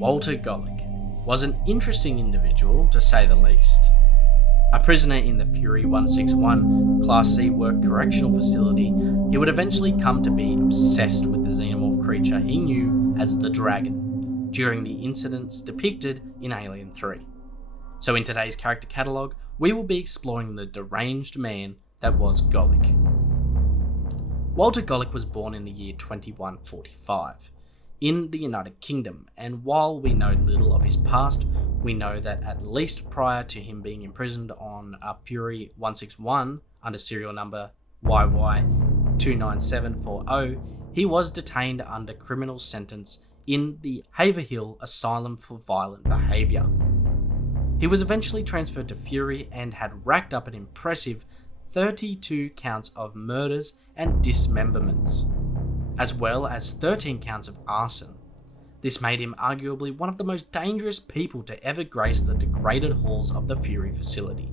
Walter Golic was an interesting individual, to say the least. A prisoner in the Fury 161 Class C work correctional facility, he would eventually come to be obsessed with the xenomorph creature he knew as the Dragon, during the incidents depicted in Alien 3. So in today's character catalogue, we will be exploring the deranged man that was Golic. Walter Golic was born in the year 2145. In the United Kingdom, and while we know little of his past, we know that at least prior to him being imprisoned on Fury 161 under serial number YY29740, he was detained under criminal sentence in the Haverhill Asylum for Violent Behaviour. He was eventually transferred to Fury and had racked up an impressive 32 counts of murders and dismemberments, as well as 13 counts of arson. This made him arguably one of the most dangerous people to ever grace the degraded halls of the Fury facility.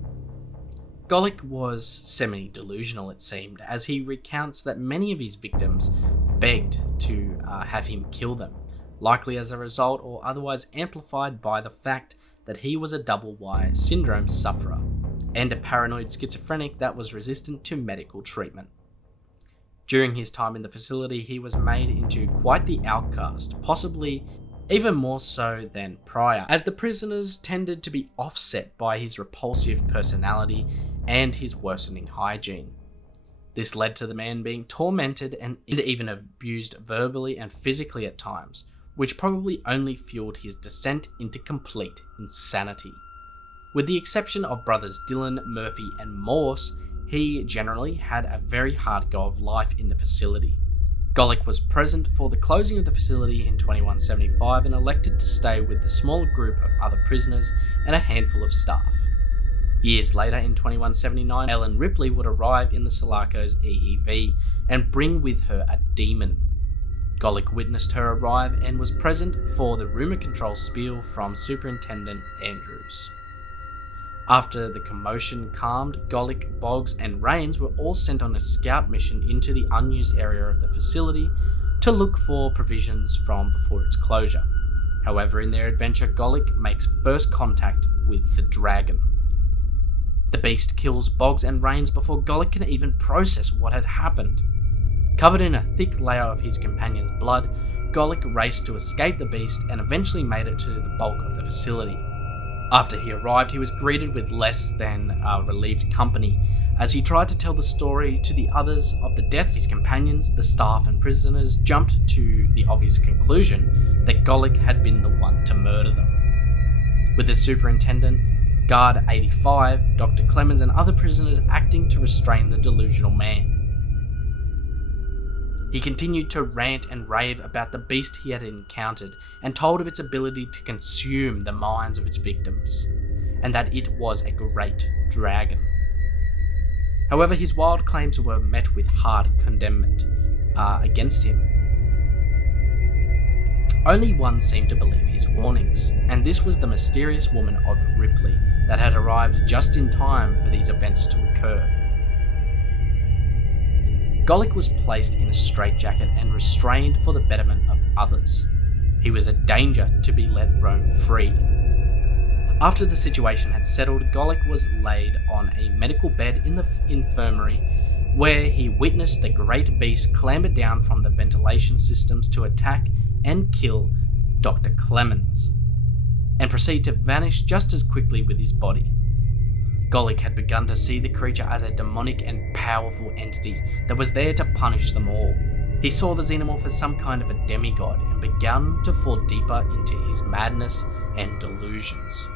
Golic was semi-delusional, it seemed, as he recounts that many of his victims begged to have him kill them, likely as a result or otherwise amplified by the fact that he was a double Y syndrome sufferer and a paranoid schizophrenic that was resistant to medical treatment. During his time in the facility, he was made into quite the outcast, possibly even more so than prior, as the prisoners tended to be offset by his repulsive personality and his worsening hygiene. This led to the man being tormented and even abused verbally and physically at times, which probably only fueled his descent into complete insanity. With the exception of brothers Dylan, Murphy, and Morse, he generally had a very hard go of life in the facility. Golic was present for the closing of the facility in 2175 and elected to stay with the small group of other prisoners and a handful of staff. Years later, in 2179, Ellen Ripley would arrive in the Sulaco's EEV and bring with her a demon. Golic witnessed her arrive and was present for the rumour control spiel from Superintendent Andrews. After the commotion calmed, Golic, Boggs, and Rains were all sent on a scout mission into the unused area of the facility to look for provisions from before its closure. However, in their adventure, Golic makes first contact with the Dragon. The beast kills Boggs and Rains before Golic can even process what had happened. Covered in a thick layer of his companion's blood, Golic raced to escape the beast and eventually made it to the bulk of the facility. After he arrived, he was greeted with less than relieved company, as he tried to tell the story to the others of the deaths. His companions, the staff and prisoners jumped to the obvious conclusion that Golic had been the one to murder them. With the superintendent, Guard 85, Dr. Clemens and other prisoners acting to restrain the delusional man. He continued to rant and rave about the beast he had encountered and told of its ability to consume the minds of its victims, and that it was a great dragon. However, his wild claims were met with hard condemnation against him. Only one seemed to believe his warnings, and this was the mysterious woman of Ripley that had arrived just in time for these events to occur. Golic was placed in a straitjacket and restrained for the betterment of others. He was a danger to be let roam free. After the situation had settled, Golic was laid on a medical bed in the infirmary, where he witnessed the great beast clamber down from the ventilation systems to attack and kill Dr. Clemens, and proceed to vanish just as quickly with his body. Golic had begun to see the creature as a demonic and powerful entity that was there to punish them all. He saw the Xenomorph as some kind of a demigod and began to fall deeper into his madness and delusions.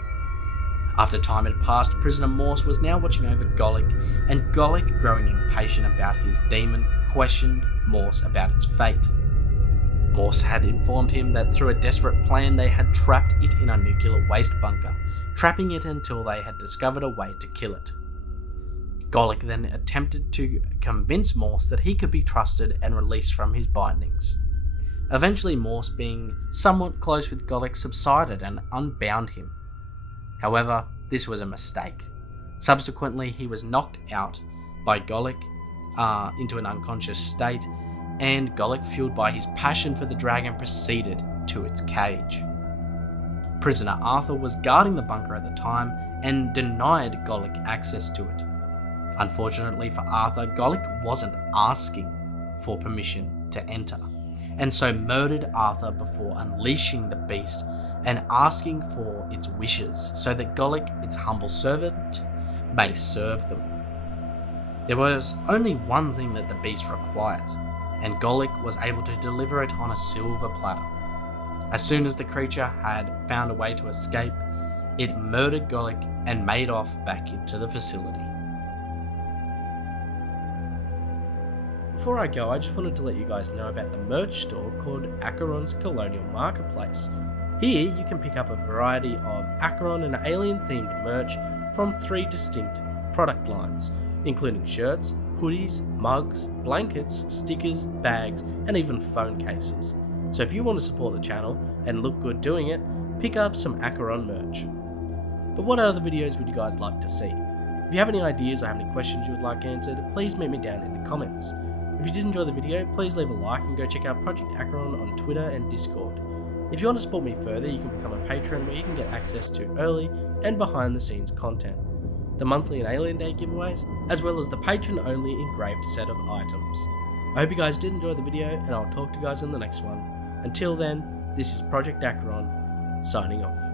After time had passed, prisoner Morse was now watching over Golic, and Golic, growing impatient about his demon, questioned Morse about its fate. Morse had informed him that through a desperate plan they had trapped it in a nuclear waste bunker, trapping it until they had discovered a way to kill it. Golic then attempted to convince Morse that he could be trusted and released from his bindings. Eventually, Morse, being somewhat close with Golic, subsided and unbound him. However, this was a mistake. Subsequently, he was knocked out by Golic into an unconscious state, and Golic, fueled by his passion for the dragon, proceeded to its cage. Prisoner Arthur was guarding the bunker at the time and denied Golic access to it. Unfortunately for Arthur, Golic wasn't asking for permission to enter, and so murdered Arthur before unleashing the beast and asking for its wishes so that Golic, its humble servant, may serve them. There was only one thing that the beast required, and Golic was able to deliver it on a silver platter. As soon as the creature had found a way to escape, it murdered Golic and made off back into the facility. Before I go, I just wanted to let you guys know about the merch store called ACHERON's Colonial Marketplace. Here you can pick up a variety of ACHERON and alien themed merch from 3 distinct product lines, including shirts, hoodies, mugs, blankets, stickers, bags, and even phone cases. So if you want to support the channel and look good doing it, pick up some ACHERON merch. But what other videos would you guys like to see? If you have any ideas or have any questions you would like answered, please meet me down in the comments. If you did enjoy the video, please leave a like and go check out Project ACHERON on Twitter and Discord. If you want to support me further, you can become a patron where you can get access to early and behind the scenes content, the monthly and Alien Day giveaways, as well as the patron only engraved set of items. I hope you guys did enjoy the video, and I'll talk to you guys in the next one. Until then, this is Project ACHERON, signing off.